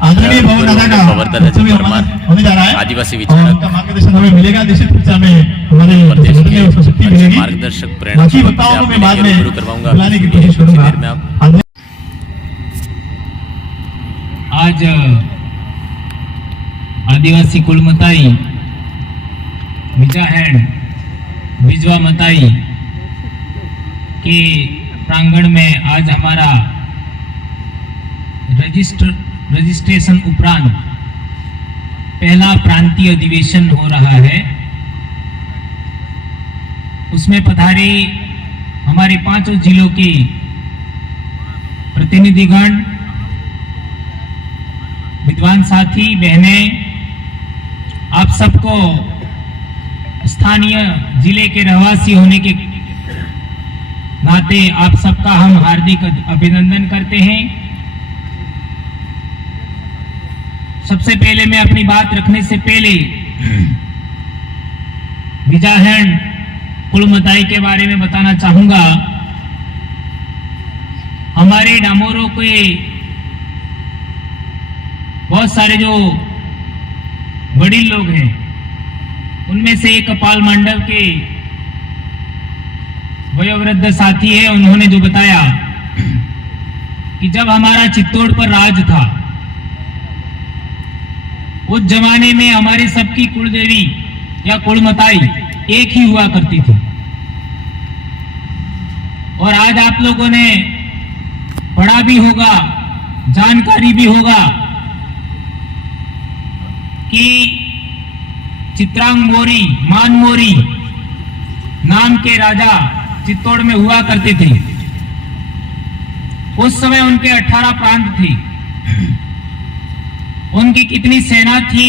आदरणीय भवन दादा प्रवर्तन अजित परमार, होने जा रहा है। आदिवासी और विचारक, उनका मार्गदर्शन हमें मिलेगा, निश्चित रूप से हमें हमारे प्रदेश संगठन में उसको शक्ति के मिलेगी। मार्गदर्शक प्रेरणा बाकी से बताओ मैं आपको बाद में रूबरू करवाऊंगा। बुलाने की कोशिश कुछ करूंगा। देर में आप आज आदिवासी कुलमताई विजाहैंड विजवा मताई के प्रांगण में आज हमारा रजिस्ट्रेशन उपरांत पहला प्रांतीय अधिवेशन हो रहा है। उसमें पधारे हमारे 5 जिलों के प्रतिनिधिगण, विद्वान साथी बहनें, आप सबको स्थानीय जिले के रहवासी होने के नाते आप सबका हम हार्दिक अभिनंदन करते हैं। सबसे पहले मैं अपनी बात रखने से पहले विजाहैंड कुलमताई के बारे में बताना चाहूंगा। हमारे डामोरों के बहुत सारे जो वडील लोग हैं, उनमें से एक कपाल मंडल के वयोवृद्ध साथी है, उन्होंने जो बताया कि जब हमारा चित्तौड़ पर राज था, उस जमाने में हमारी सबकी कुलदेवी या कुलमताई एक ही हुआ करती थी। और आज आप लोगों ने पढ़ा भी होगा, जानकारी भी होगा कि चित्रांग मोरी, मान मोरी नाम के राजा चित्तौड़ में हुआ करते थे। उस समय उनके 18 प्रांत थे। उनकी कितनी सेना थी,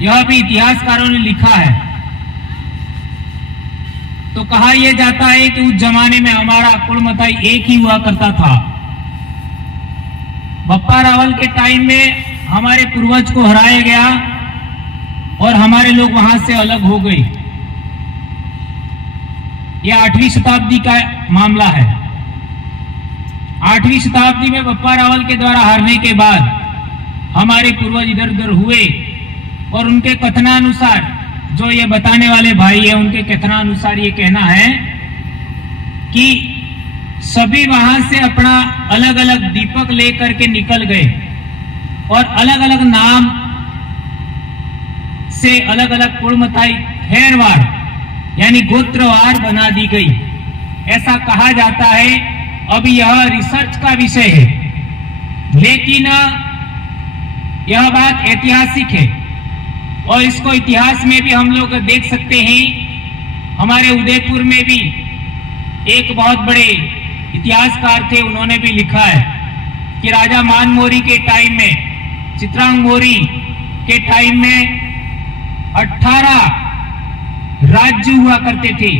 यह भी इतिहासकारों ने लिखा है। तो कहा यह जाता है कि उस जमाने में हमारा कुलमताई एक ही हुआ करता था। बप्पा रावल के टाइम में हमारे पूर्वज को हराया गया और हमारे लोग वहां से अलग हो गए। यह 8वीं शताब्दी का मामला है। 8वीं शताब्दी में बप्पा रावल के द्वारा हारने के बाद हमारे पूर्वज इधर उधर हुए और उनके कथनानुसार, जो ये बताने वाले भाई है, उनके कथनानुसार ये कहना है कि सभी वहां से अपना अलग अलग दीपक लेकर के निकल गए और अलग अलग नाम से अलग अलग कुलमताई खैरवार यानी गोत्रवार बना दी गई, ऐसा कहा जाता है। अब यह रिसर्च का विषय है, लेकिन यह बात ऐतिहासिक है और इसको इतिहास में भी हम लोग देख सकते हैं। हमारे उदयपुर में भी एक बहुत बड़े इतिहासकार थे, उन्होंने भी लिखा है कि राजा मान मोरी के टाइम में, चित्रांग मोरी के टाइम में 18 राज्य हुआ करते थे।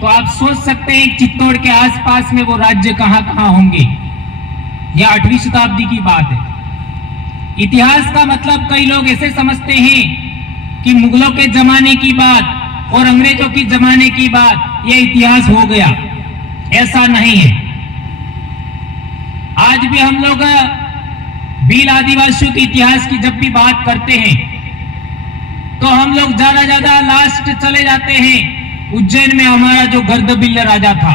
तो आप सोच सकते हैं चित्तौड़ के आसपास में वो राज्य कहां कहां होंगे। यह 8वीं शताब्दी की बात है। इतिहास का मतलब कई लोग ऐसे समझते हैं कि मुगलों के जमाने की बात और अंग्रेजों की जमाने की बात यह इतिहास हो गया। ऐसा नहीं है। आज भी हम लोग भील आदिवासियों के इतिहास की जब भी बात करते हैं तो हम लोग ज्यादा लास्ट चले जाते हैं। उज्जैन में हमारा जो गर्दबिल्ल राजा था,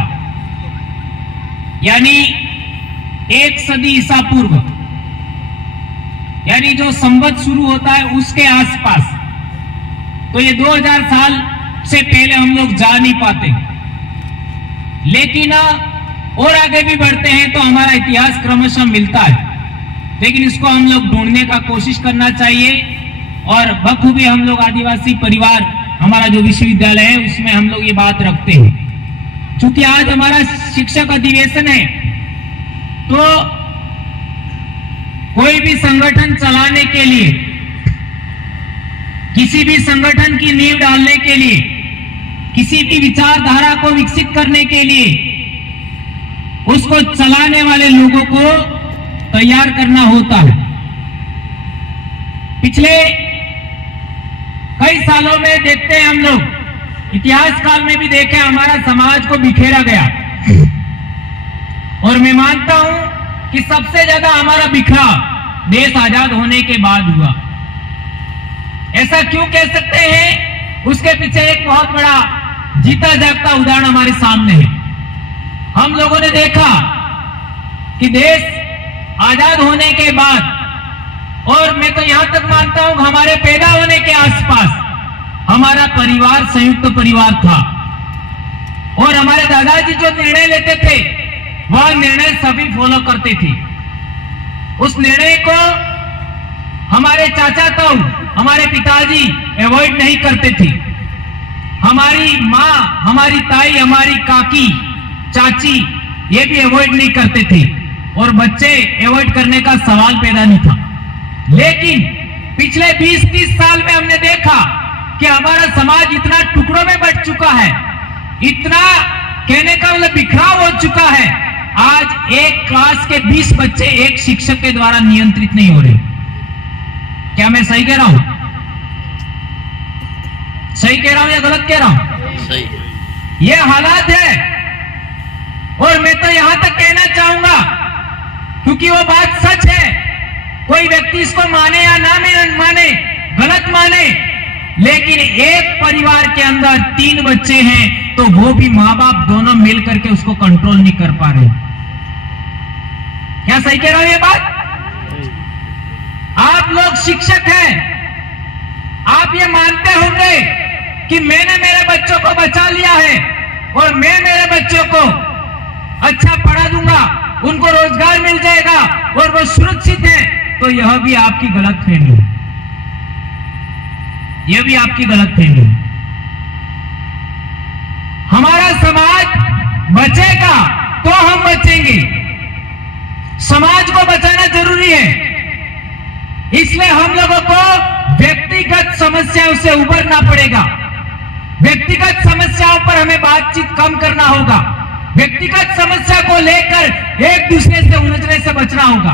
यानी 1 सदी ईसा पूर्व, यानी जो संवत शुरू होता है उसके आसपास। तो ये 2000 साल से पहले हम लोग जा नहीं पाते, लेकिन और आगे भी बढ़ते हैं तो हमारा इतिहास क्रमशः मिलता है। लेकिन इसको हम लोग ढूंढने का कोशिश करना चाहिए और बखूबी हम लोग आदिवासी परिवार, हमारा जो विश्वविद्यालय है उसमें हम लोग ये बात रखते हैं। चूंकि आज हमारा शिक्षक अधिवेशन है, तो कोई भी संगठन चलाने के लिए, किसी भी संगठन की नींव डालने के लिए, किसी भी विचारधारा को विकसित करने के लिए उसको चलाने वाले लोगों को तैयार करना होता है। पिछले कई सालों में देखते हैं हम लोग, इतिहास काल में भी देखे, हमारा समाज को बिखेरा गया। और मैं मानता हूं कि सबसे ज्यादा हमारा बिखरा देश आजाद होने के बाद हुआ। ऐसा क्यों कह सकते हैं? उसके पीछे एक बहुत बड़ा जीता जागता उदाहरण हमारे सामने है। हम लोगों ने देखा कि देश आजाद होने के बाद, और मैं तो यहां तक मानता हूं हमारे पैदा होने के आसपास हमारा परिवार संयुक्त परिवार था, और हमारे दादाजी जो निर्णय लेते थे वह निर्णय सभी फॉलो करते थे। उस निर्णय को हमारे चाचा ताऊ, हमारे पिताजी अवॉइड नहीं करते थे। हमारी माँ, हमारी ताई, हमारी काकी, चाची ये भी अवॉइड नहीं करते थे, और बच्चे अवॉइड करने का सवाल पैदा नहीं था। लेकिन पिछले 20-30 साल में हमने देखा कि हमारा समाज इतना टुकड़ों में बंट चुका है, इतना कहने का मतलब बिखराव हो चुका है। आज एक क्लास के 20 बच्चे एक शिक्षक के द्वारा नियंत्रित नहीं हो रहे। क्या मैं सही कह रहा हूं? सही कह रहा हूं या गलत कह रहा हूं? सही। ये हालात है। और मैं तो यहां तक कहना चाहूंगा, क्योंकि वो बात सच है, कोई व्यक्ति इसको माने या ना माने, गलत माने, लेकिन एक परिवार के अंदर 3 बच्चे हैं तो वो भी मां बाप दोनों मिलकर के उसको कंट्रोल नहीं कर पा रहे। क्या सही कह रहा हूं ये बात? आप लोग शिक्षक हैं, आप ये मानते होंगे कि मैंने मेरे बच्चों को बचा लिया है और मैं मेरे बच्चों को अच्छा पढ़ा दूंगा, उनको रोजगार मिल जाएगा और वो सुरक्षित है। तो यह भी आपकी गलतफहमी है, यह भी आपकी गलतफहमी है। हमारा समाज बचेगा तो हम बचेंगे। समाज को बचाना जरूरी है, इसलिए हम लोगों को व्यक्तिगत समस्याओं से उबरना पड़ेगा। व्यक्तिगत समस्याओं पर हमें बातचीत कम करना होगा। व्यक्तिगत समस्या को लेकर एक दूसरे से उलझने से बचना होगा,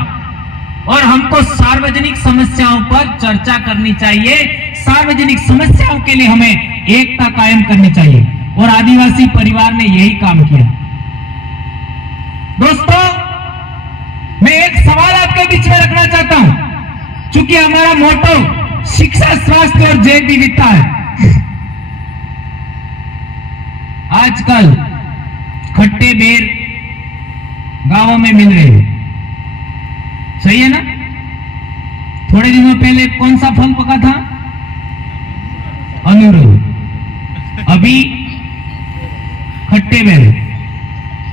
और हमको सार्वजनिक समस्याओं पर चर्चा करनी चाहिए। सार्वजनिक समस्याओं के लिए हमें एकता कायम करनी चाहिए, और आदिवासी परिवार ने यही काम किया। दोस्तों, मैं एक सवाल आपके बीच में रखना चाहता हूं, क्योंकि हमारा मोटो शिक्षा, स्वास्थ्य और जैव विविधता है। आजकल खट्टे बेर गांवों में मिल रहे हैं, सही है ना? थोड़े दिनों पहले कौन सा फल पका था? अमरूद। अभी खट्टे बेर,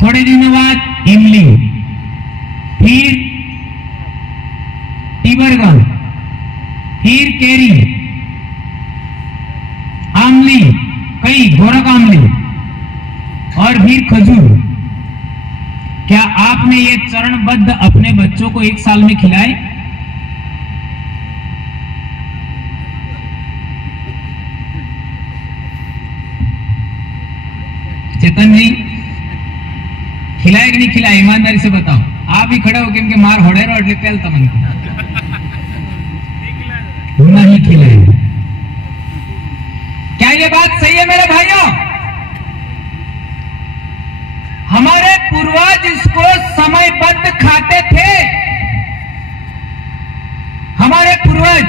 थोड़े दिनों बाद इमली, फिर टीबरगम, फिर केरी, आमली, कई गोरख आमली, और फिर खजूर। क्या आपने ये चरणबद्ध अपने बच्चों को 1 साल में खिलाए? चेतन जी, खिलाए कि नहीं खिलाए? ईमानदारी से बताओ। आप ही खड़े हो केम के मार होड़े रो એટલે પેલ તમને नहीं खिलाए। क्या ये बात सही है मेरे भाइयों? हमारे पूर्वज इसको समयबद्ध खाते थे। हमारे पूर्वज,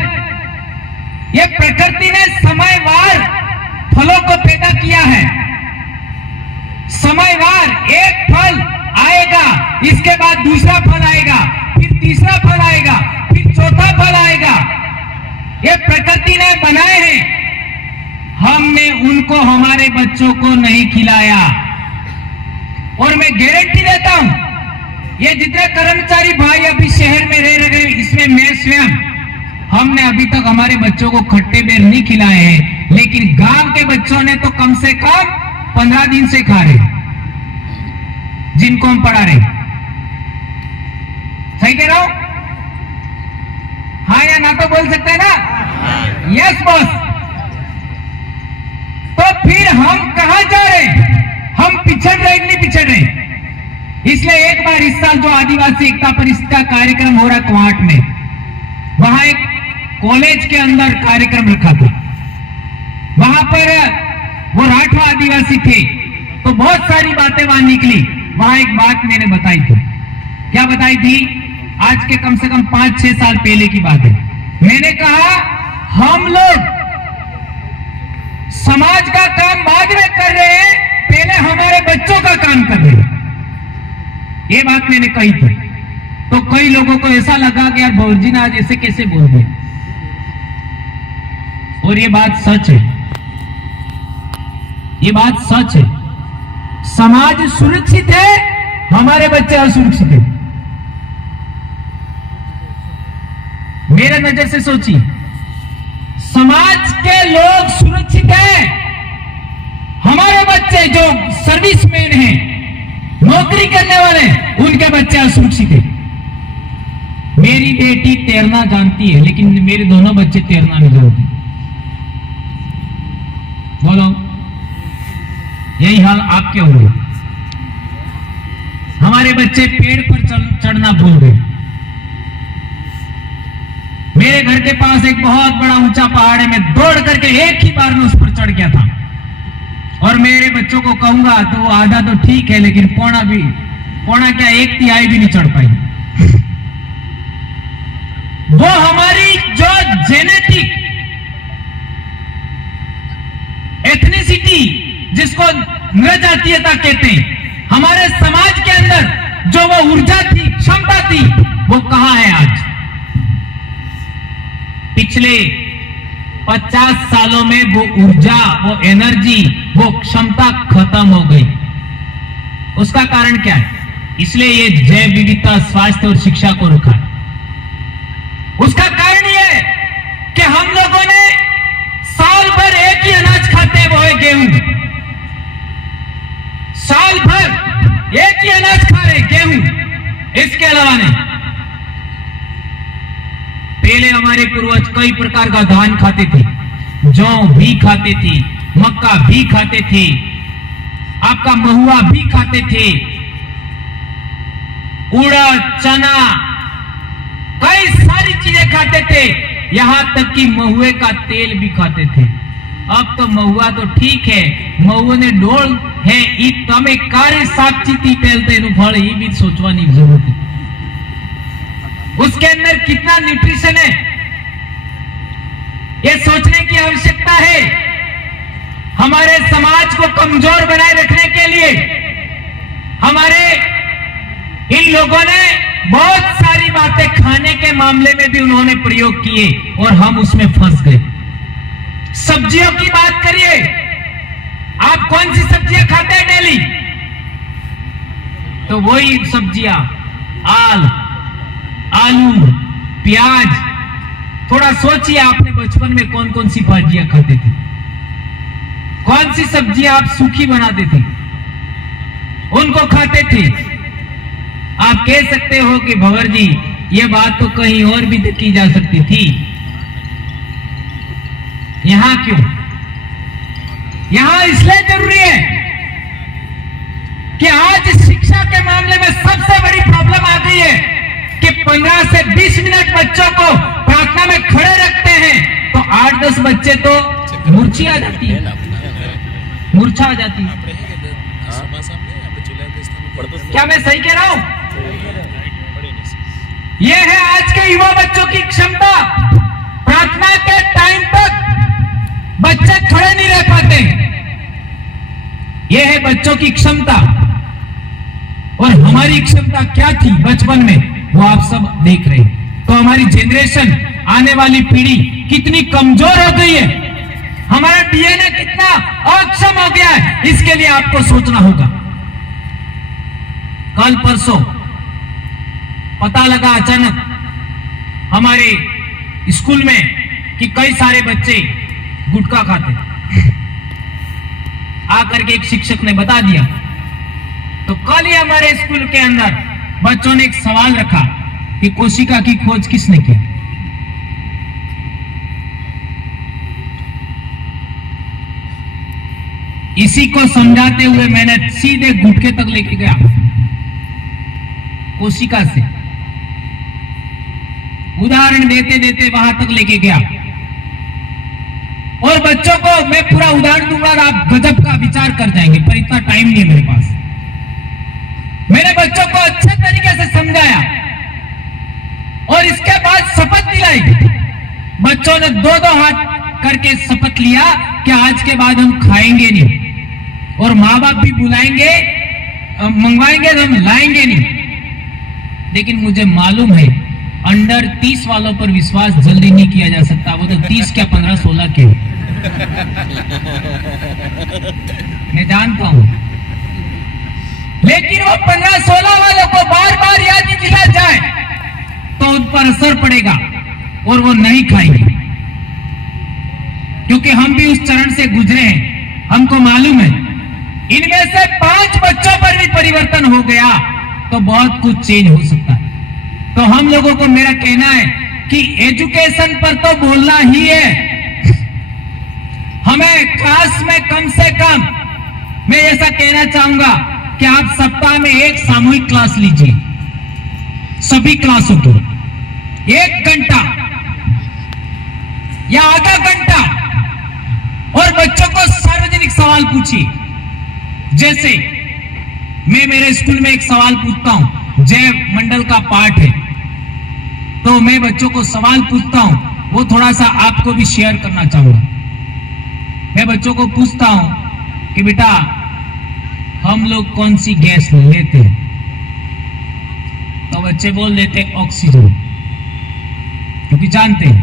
ये प्रकृति ने समयवार फलों को पैदा किया है। समयवार एक फल आएगा, इसके बाद दूसरा फल आएगा, फिर तीसरा फल आएगा, फिर चौथा फल आएगा। ये प्रकृति ने बनाए हैं, हमने उनको हमारे बच्चों को नहीं खिलाया। और मैं गारंटी देता हूं, ये जितने कर्मचारी भाई अभी शहर में रह रहे, इसमें मैं स्वयं, हमने अभी तक हमारे बच्चों को खट्टे बेर नहीं खिलाए हैं, लेकिन गांव के बच्चों ने तो कम से कम 15 दिन से खा रहे, जिनको हम पढ़ा रहे। सही कह रहा हूं? हाँ या ना तो बोल सकते हैं ना? Yes boss. तो फिर हम कहां जा रहे? हम पिछड़ रहे कि नहीं पिछड़ रहे? इसलिए एक बार इस साल जो आदिवासी एकता परिषद का कार्यक्रम हो रहा क्वांट में, वहां एक कॉलेज के अंदर कार्यक्रम रखा था। वहां पर वो राठवा आदिवासी थे, तो बहुत सारी बातें वहां निकली। वहां एक बात मैंने बताई थी। क्या बताई थी? आज के कम से कम 5-6 साल पहले की बात है। मैंने कहा हम लोग समाज का काम बाद में कर रहे हैं, पहले हमारे बच्चों का काम कर रहे हैं। ये बात मैंने कही थी। तो कई लोगों को ऐसा लगा कि यार भौजी ने आज ऐसे कैसे बोल दिया, और ये बात सच है, ये बात सच है। समाज सुरक्षित है, हमारे बच्चे असुरक्षित है। मेरे नजर से सोचिए, समाज के लोग सुरक्षित हैं, हमारे बच्चे जो सर्विसमैन हैं, नौकरी करने वाले, उनके बच्चे असुरक्षित हैं। मेरी बेटी तैरना जानती है, लेकिन मेरे दोनों बच्चे तैरना नहीं जानते। बोलो, यही हाल आपके हुए। हमारे बच्चे पेड़ पर चढ़ना भूल गए। मेरे घर के पास एक बहुत बड़ा ऊंचा पहाड़ है, मैं दौड़ करके एक ही बार में उस पर चढ़ गया था। और मेरे बच्चों को कहूंगा तो वो आधा तो ठीक है, लेकिन पौना क्या 1/3 भी नहीं चढ़ पाई। वो हमारी जो जेनेटिक एथनिसिटी, जिसको नृजातीयता कहते हैं, हमारे समाज के अंदर जो वो ऊर्जा थी, क्षमता थी, वो कहां है आज? पिछले 50 सालों में वो ऊर्जा, वो एनर्जी, वो क्षमता खत्म हो गई। उसका कारण क्या है? इसलिए ये जैव विविधता, स्वास्थ्य और शिक्षा को रखा है। उसका कारण यह है कि हम लोगों ने साल भर एक ही अनाज खाते हैं, वो है गेहूं। साल भर एक ही अनाज खा रहे, गेहूं, इसके अलावा नहीं। पहले हमारे पूर्वज कई प्रकार का धान खाते थे, जौ भी खाते थे, मक्का भी खाते थे, आपका महुआ भी खाते थे, उड़द, चना, कई सारी चीजें खाते थे, यहां तक कि महुए का तेल भी खाते थे। अब तो महुआ तो ठीक है, महुए ने डोल है, तमे कार्य साक्षी पहलते फल, ये भी सोचवानी जरूरत है। उसके अंदर कितना न्यूट्रिशन है, ये सोचने की आवश्यकता है। हमारे समाज को कमजोर बनाए रखने के लिए हमारे इन लोगों ने बहुत सारी बातें खाने के मामले में भी उन्होंने प्रयोग किए, और हम उसमें फंस गए। सब्जियों की बात करिए, आप कौन सी सब्जियां खाते हैं डेली? तो वही सब्जियां, आलू, प्याज। थोड़ा सोचिए, आपने बचपन में कौन कौन सी भाजियां खाते थे? कौन सी सब्जियां आप सूखी बनाते थे, उनको खाते थे? आप कह सकते हो कि भंवर जी, ये बात तो कहीं और भी की जा सकती थी, यहां क्यों? यहां इसलिए जरूरी है कि आज शिक्षा के मामले में सबसे बड़ी प्रॉब्लम आ गई है कि 15 से 20 मिनट बच्चों को प्रार्थना में खड़े रखते हैं, तो 8-10 बच्चे तो मूर्छा आ जाती है, मूर्छा आ जाती है। क्या मैं सही कह रहा हूं? यह है आज के युवा बच्चों की क्षमता। प्रार्थना के टाइम तक बच्चे खड़े नहीं रह पाते, यह है बच्चों की क्षमता। और हमारी क्षमता क्या थी बचपन में, वो आप सब देख रहे हैं। तो हमारी जनरेशन, आने वाली पीढ़ी कितनी कमजोर हो गई है, हमारा डीएनए कितना अक्षम हो गया है, इसके लिए आपको सोचना होगा। कल परसों पता लगा अचानक हमारे स्कूल में कि कई सारे बच्चे गुटखा खाते। आकर के एक शिक्षक ने बता दिया। तो कल ही हमारे स्कूल के अंदर बच्चों ने एक सवाल रखा कि कोशिका की खोज किसने की? इसी को समझाते हुए मैंने सीधे गुटखे तक लेके गया, कोशिका से उदाहरण देते देते वहां तक लेके गया। और बच्चों को मैं पूरा उदाहरण दूंगा, आप गजब का विचार कर जाएंगे, पर इतना टाइम नहीं है मेरे पास। मैंने बच्चों को अच्छे तरीके से समझाया और इसके बाद शपथ दिलाई। बच्चों ने दो दो हाथ करके शपथ लिया कि आज के बाद हम खाएंगे नहीं, और माँ बाप भी बुलाएंगे, मंगवाएंगे तो हम लाएंगे नहीं। लेकिन मुझे मालूम है अंडर 30 वालों पर विश्वास जल्दी नहीं किया जा सकता। वो तो 30 क्या 15-16 के मैं जानता हूं। लेकिन वो 15-16 वालों को बार बार याद दिला जाए तो उन पर असर पड़ेगा और वो नहीं खाएंगे, क्योंकि हम भी उस चरण से गुजरे हैं। हमको मालूम है इनमें से 5 बच्चों पर भी परिवर्तन हो गया तो बहुत कुछ चेंज हो सकता है। तो हम लोगों को मेरा कहना है कि एजुकेशन पर तो बोलना ही है। हमें क्लास में कम से कम मैं ऐसा कहना चाहूंगा कि आप सप्ताह में एक सामूहिक क्लास लीजिए, सभी क्लासों को 1 घंटा या आधा घंटा, और बच्चों को सार्वजनिक सवाल पूछिए। जैसे मैं मेरे स्कूल में एक सवाल पूछता हूं, जय मंडल का पाठ है तो मैं बच्चों को सवाल पूछता हूं, वो थोड़ा सा आपको भी शेयर करना चाहूंगा। मैं बच्चों को पूछता हूं कि बेटा हम लोग कौन सी गैस लेते हैं, तो बच्चे बोल देते हैं ऑक्सीजन, क्योंकि जानते हैं।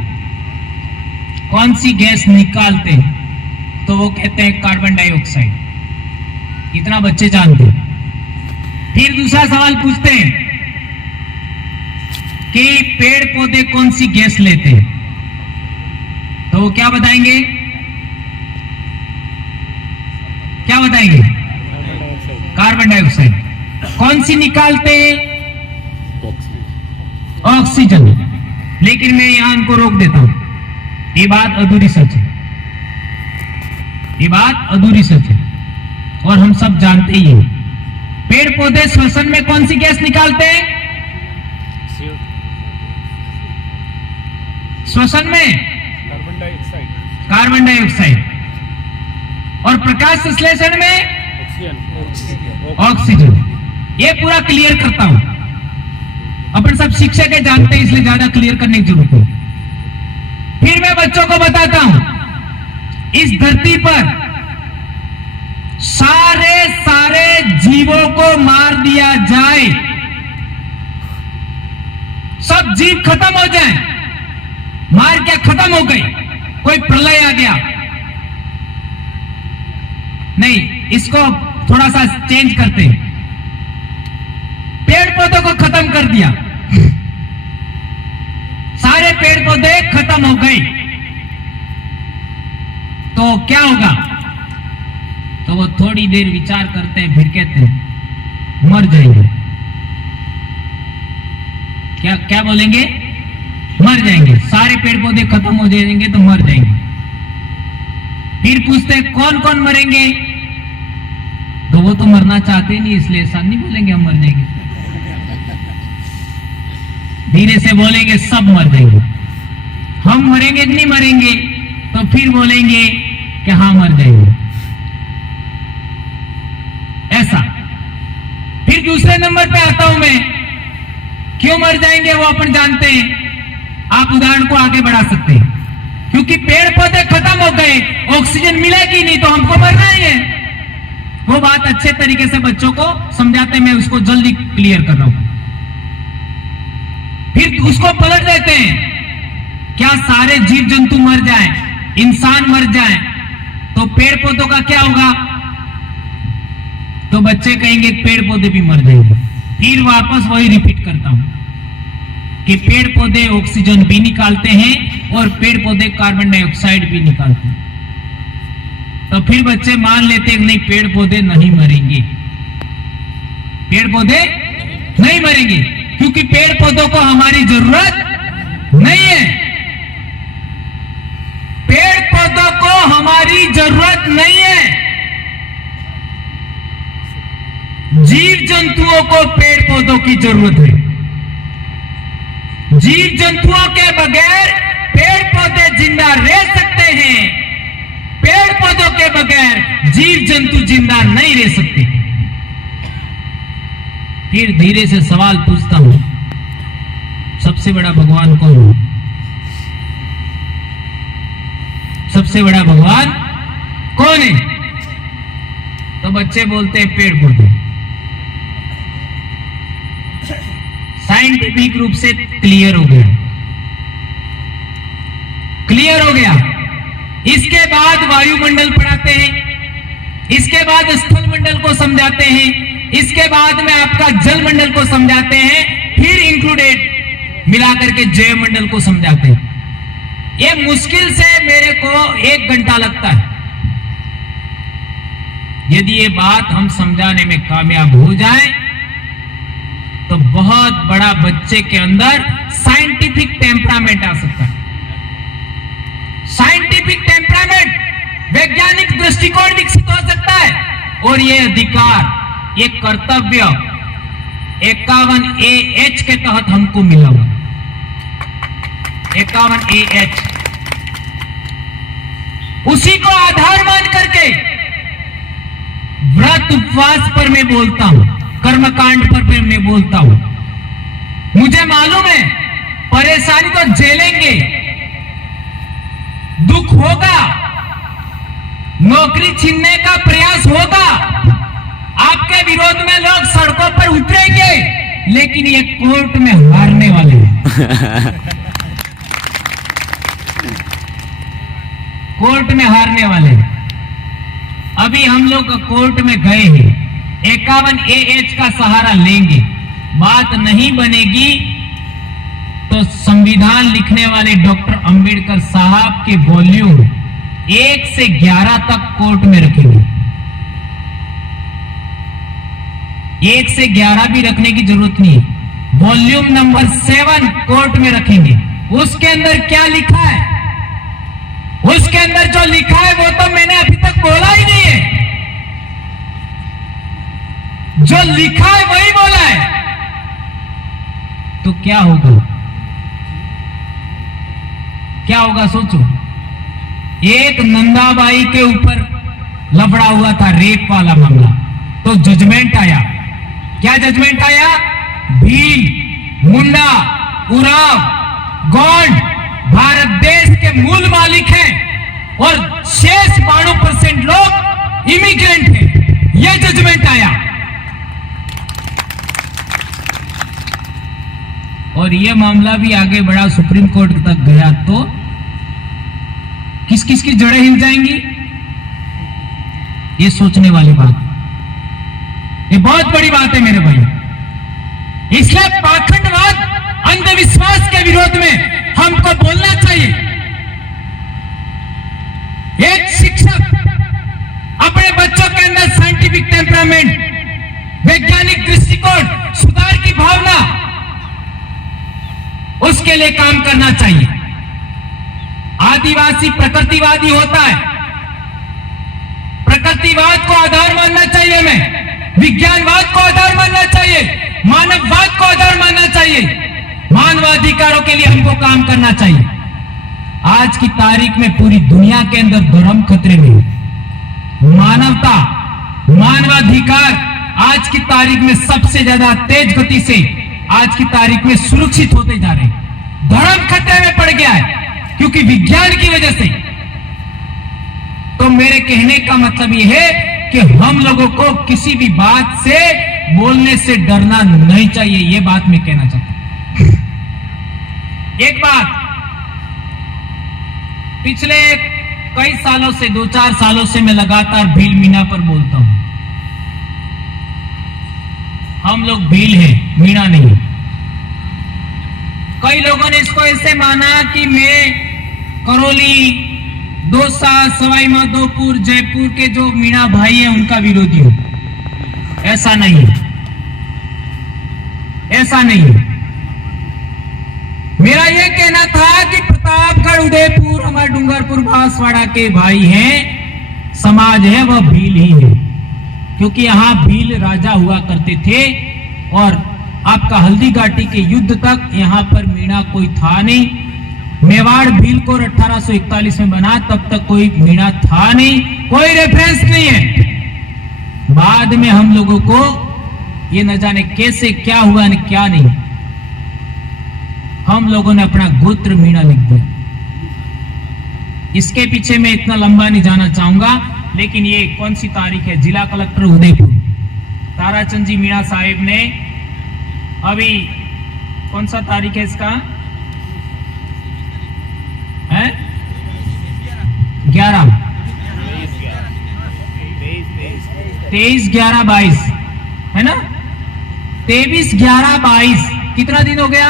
कौन सी गैस निकालते हैं तो वो कहते हैं कार्बन डाइऑक्साइड। इतना बच्चे जानते हैं। फिर दूसरा सवाल पूछते हैं कि पेड़ पौधे कौन सी गैस लेते हैं, तो वो क्या बताएंगे? क्या बताएंगे? Carbon dioxide. कौन सी निकालते हैं? ऑक्सीजन। लेकिन मैं यहां उनको रोक देता हूं, ये बात अधूरी सच है, ये बात अधूरी सच है, और हम सब जानते ही हैं। पेड़ पौधे श्वसन में कौन सी गैस निकालते हैं? श्वसन में कार्बन डाइऑक्साइड, और प्रकाश संश्लेषण में ऑक्सीजन। ये पूरा क्लियर करता हूं, अपन सब शिक्षक है, जानते हैं, इसलिए ज्यादा क्लियर करने की जरूरत है। फिर मैं बच्चों को बताता हूं, इस धरती पर सारे जीवों को मार दिया जाए, सब जीव खत्म हो जाए, मार क्या खत्म हो गई, कोई प्रलय आ गया नहीं, इसको थोड़ा सा चेंज करते हैं। पेड़ पौधों को खत्म कर दिया, सारे पेड़ पौधे खत्म हो गए, तो क्या होगा? तो वो थोड़ी देर विचार करते हैं, फिर कहते हैं मर जाएंगे। क्या क्या बोलेंगे? मर जाएंगे। सारे पेड़ पौधे खत्म हो जाएंगे तो मर जाएंगे। फिर पूछते हैं कौन कौन मरेंगे, तो वो तो मरना चाहते नहीं, इसलिए ऐसा नहीं बोलेंगे हम मर जाएंगे, धीरे से बोलेंगे सब मर जाएंगे। हम मरेंगे कि नहीं मरेंगे, तो फिर बोलेंगे कि हाँ मर जाएंगे, ऐसा। फिर दूसरे नंबर पे आता हूं मैं, क्यों मर जाएंगे वो अपन जानते हैं। आप उदाहरण को आगे बढ़ा सकते हैं, क्योंकि पेड़ पौधे खत्म हो गए, ऑक्सीजन मिलेगी नहीं तो हमको मरना ही है। वो बात अच्छे तरीके से बच्चों को समझाते हैं, मैं उसको जल्दी क्लियर कर रहा हूं। फिर उसको पलट देते हैं, क्या सारे जीव जंतु मर जाएं, इंसान मर जाएं, तो पेड़ पौधों का क्या होगा? तो बच्चे कहेंगे पेड़ पौधे भी मर जाएंगे। फिर वापस वही रिपीट करता हूं कि पेड़ पौधे ऑक्सीजन भी निकालते हैं और पेड़ पौधे कार्बन डाइऑक्साइड भी निकालते हैं। तो फिर बच्चे मान लेते हैं नहीं, पेड़ पौधे नहीं मरेंगे, पेड़ पौधे नहीं मरेंगे, क्योंकि पेड़ पौधों को हमारी जरूरत नहीं है। पेड़ पौधों को हमारी जरूरत नहीं है। जीव जंतुओं को पेड़ पौधों की जरूरत है। जीव जंतुओं के बगैर पेड़ पौधे जिंदा रह सकते हैं, पेड़ पौधों के बगैर जीव जंतु जिंदा नहीं रह सकते। फिर धीरे से सवाल पूछता हूं, सबसे बड़ा भगवान कौन है? सबसे बड़ा भगवान कौन है? तो बच्चे बोलते हैं पेड़ पौधे। साइंटिफिक रूप से क्लियर हो गया, क्लियर हो गया। इसके बाद वायुमंडल पढ़ाते हैं, इसके बाद स्थल मंडल को समझाते हैं, इसके बाद में आपका जल मंडल को समझाते हैं, फिर इंक्लूडेड मिलाकर के जैव मंडल को समझाते हैं। ये मुश्किल से मेरे को 1 घंटा लगता है। यदि ये बात हम समझाने में कामयाब हो जाए तो बहुत बड़ा बच्चे के अंदर साइंटिफिक टेम्परामेंट आ सकता है। साइंटिफिक टेम्परामेंट, वैज्ञानिक दृष्टिकोण विकसित हो सकता है। और ये अधिकार, ये कर्तव्य 51AH के तहत हमको मिला हुआ। 51AH, उसी को आधार मान करके व्रत उपवास पर मैं बोलता हूं, कर्मकांड पर मैं बोलता हूं। मुझे मालूम है परेशानी तो झेलेंगे, दुख होगा, नौकरी छीनने का प्रयास होगा, आपके विरोध में लोग सड़कों पर उतरेंगे, लेकिन ये कोर्ट में हारने वाले हैं। कोर्ट में हारने वाले हैं। अभी हम लोग कोर्ट में गए हैं, 51AH का सहारा लेंगे, बात नहीं बनेगी तो संविधान लिखने वाले डॉक्टर अंबेडकर साहब के वॉल्यूम 1 से 11 तक कोर्ट में रखेंगे। 1 से 11 भी रखने की जरूरत नहीं है, वॉल्यूम नंबर 7 कोर्ट में रखेंगे। उसके अंदर क्या लिखा है, उसके अंदर जो लिखा है वो तो मैंने अभी तक बोला ही नहीं है। जो लिखा है वही बोला है। तो क्या होगा, क्या होगा सोचो। एक नंदाबाई के ऊपर लफड़ा हुआ था, रेप वाला मामला, तो जजमेंट आया। क्या जजमेंट आया? भील, मुंडा, उराव, गौंड भारत देश के मूल मालिक हैं और शेष 92% लोग इमिग्रेंट हैं। यह जजमेंट आया। और यह मामला भी आगे बढ़ा, सुप्रीम कोर्ट तक गया, तो किस किस की जड़ें हिल जाएंगी? ये सोचने वाली बात, ये बहुत बड़ी बात है मेरे भाई। इसलिए पाखंडवाद, अंधविश्वास के विरोध में हमको बोलना चाहिए। एक शिक्षक अपने बच्चों के अंदर साइंटिफिक टेम्परामेंट, वैज्ञानिक दृष्टिकोण, सुधार की भावना, उसके लिए काम करना चाहिए। आदिवासी प्रकृतिवादी होता है, प्रकृतिवाद को आधार मानना चाहिए, हमें विज्ञानवाद को आधार मानना चाहिए, मानववाद को आधार मानना चाहिए, मानवाधिकारों के लिए हमको काम करना चाहिए। आज की तारीख में पूरी दुनिया के अंदर धर्म खतरे में है। मानवता, मानवाधिकार आज की तारीख में सबसे ज्यादा तेज गति से आज की तारीख में सुरक्षित होते जा रहे हैं। धर्म खतरे में पड़ गया है क्योंकि विज्ञान की वजह से। तो मेरे कहने का मतलब यह है कि हम लोगों को किसी भी बात से बोलने से डरना नहीं चाहिए। यह बात मैं कहना चाहता हूं। एक बात, पिछले कई सालों से, 2-4 सालों से मैं लगातार भील मीणा पर बोलता हूं। हम लोग भील हैं, मीणा नहीं। कई लोगों ने इसको ऐसे माना कि मैं करौली, दौसा, सवाई माधोपुर, जयपुर के जो मीणा भाई हैं उनका विरोधी हूं। ऐसा नहीं, ऐसा नहीं। मेरा यह कहना था कि प्रतापगढ़, उदयपुर, हमारे डूंगरपुर, बांसवाड़ा के भाई हैं, समाज है वह भील ही है, क्योंकि यहां भील राजा हुआ करते थे और आपका हल्दी घाटी के युद्ध तक यहां पर मीणा कोई था नहीं। मेवाड़ भील को 1841 में बना, तब तक कोई मीणा था नहीं, कोई रेफरेंस नहीं है। बाद में हम लोगों को ये न जाने कैसे क्या हुआ न क्या नहीं। हम लोगों ने अपना गोत्र मीणा लिख दिया। इसके पीछे मैं इतना लंबा नहीं जाना चाहूंगा, लेकिन ये कौन सी तारीख है? जिला कलेक्टर उदयपुर ताराचंद जी मीणा साहिब ने अभी कौन सा तारीख है इसका? है 23/11/22 है ना? 23/11/22 कितना दिन हो गया?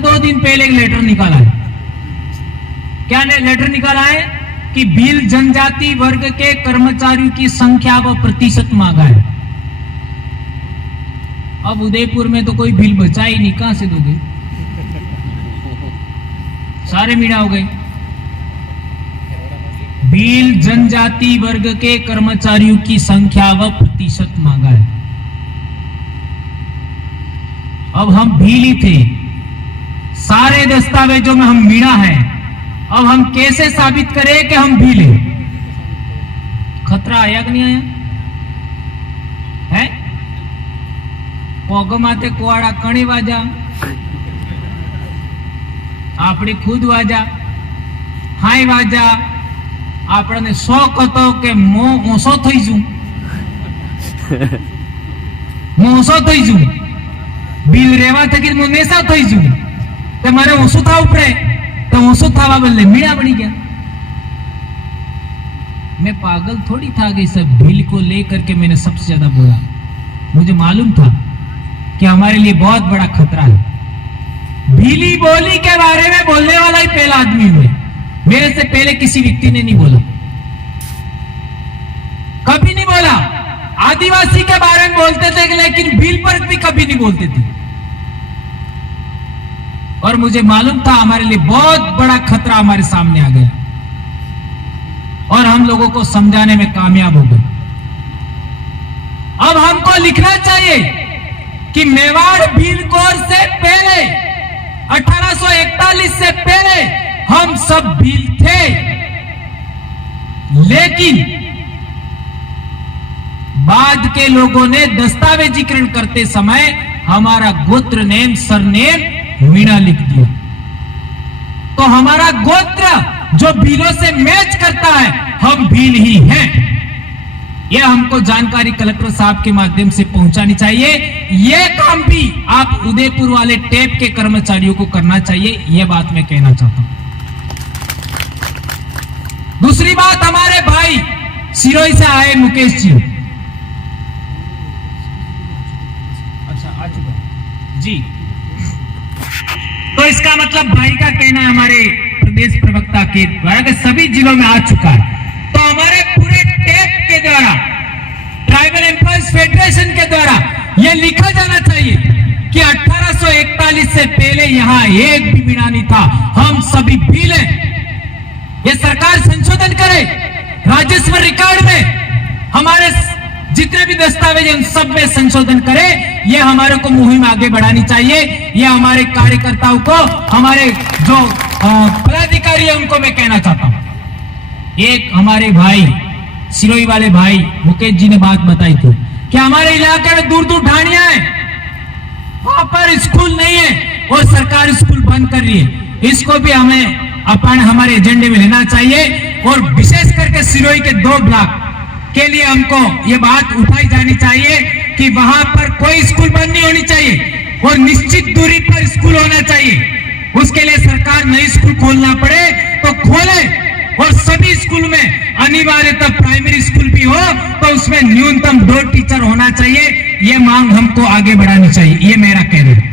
2 दिन पहले एक लेटर निकाला है। क्या लेटर निकाला है? कि भील जनजाति वर्ग के कर्मचारियों की संख्या व प्रतिशत मांगा है। अब उदयपुर में तो कोई भील बचा ही नहीं, कहां से दोगे? सारे मीणा हो गए। भील जनजाति वर्ग के कर्मचारियों की संख्या व प्रतिशत मांगा है। अब हम भील ही थे, सारे दस्तावेजों में हम मीणा है। अब हम कैसे साबित करें कि हम भील हैं? खतरा आया कि नहीं आया? है पोगमाते कुआड़ा कणी वाजा, आपणी खुद वाजा, हाय वाजा, आपने शौक હતો કે મોસો થઈ જઉં, મોસો થઈ જઉં, બિલ રેવા થકી મોનેસા થઈ જઉં, તો મારે ઓછું થવું પડે, तो ओसो थावा बदले मीणा बनी गया। मैं पागल थोड़ी था कि सब भील को लेकर के मैंने सबसे ज्यादा बोला। मुझे मालूम था कि हमारे लिए बहुत बड़ा खतरा है। भीली बोली के बारे में बोलने वाला ही पहला आदमी हुए। मेरे से पहले किसी व्यक्ति ने नहीं बोला, कभी नहीं बोला। आदिवासी के बारे में बोलते थे, लेकिन भील पर भी कभी नहीं बोलते थे। और मुझे मालूम था हमारे लिए बहुत बड़ा खतरा हमारे सामने आ गया, और हम लोगों को समझाने में कामयाब हो गए। अब हमको लिखना चाहिए कि मेवाड़ भील कोर से पहले 1841 से पहले हम सब भील थे, लेकिन बाद के लोगों ने दस्तावेजीकरण करते समय हमारा गोत्र नेम सरनेम मीणा लिख दिया। तो हमारा गोत्र जो भीलों से मैच करता है, हम भील ही हैं। यह हमको जानकारी कलेक्टर साहब के माध्यम से पहुंचानी चाहिए। यह काम भी आप उदयपुर वाले टेप के कर्मचारियों को करना चाहिए। यह बात मैं कहना चाहता हूं। दूसरी बात, हमारे भाई सिरोही से आए मुकेश जी, अच्छा आ चुका जी। तो इसका मतलब भाई का कहना है हमारे प्रदेश प्रवक्ता के द्वारा कि सभी जिलों में आ चुका है। तो हमारे पूरे टेप के द्वारा, ट्राइबल एम्प्लॉइज फेडरेशन के द्वारा यह लिखा जाना चाहिए कि 1841 से पहले यहां एक भी मीणा नहीं था, हम सभी भील हैं। यह सरकार संशोधन करे, राजस्व रिकॉर्ड में हमारे जितने भी दस्तावेज उन सब में संशोधन करे। यह हमारे को मुहिम आगे बढ़ानी चाहिए। यह हमारे कार्यकर्ताओं को, हमारे जो पदाधिकारी है उनको मैं कहना चाहता हूं। एक हमारे भाई सिरोही वाले भाई मुकेश जी ने बात बताई थी कि हमारे इलाके में दूर दूर ढाणियां हैं, वहां पर स्कूल नहीं है और सरकार स्कूल बंद कर रही है। इसको भी हमें हमारे एजेंडे में लेना चाहिए, और विशेष करके सिरोही के 2 ब्लॉक के लिए हमको ये बात उठाई जानी चाहिए कि वहां पर कोई स्कूल बंद नहीं होनी चाहिए और निश्चित दूरी पर स्कूल होना चाहिए। उसके लिए सरकार नई स्कूल खोलना पड़े तो खोले, और सभी स्कूल में अनिवार्यतः प्राइमरी स्कूल भी हो तो उसमें न्यूनतम 2 टीचर होना चाहिए। ये मांग हमको आगे बढ़ानी चाहिए। ये मेरा कहना है।